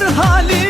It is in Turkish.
her halim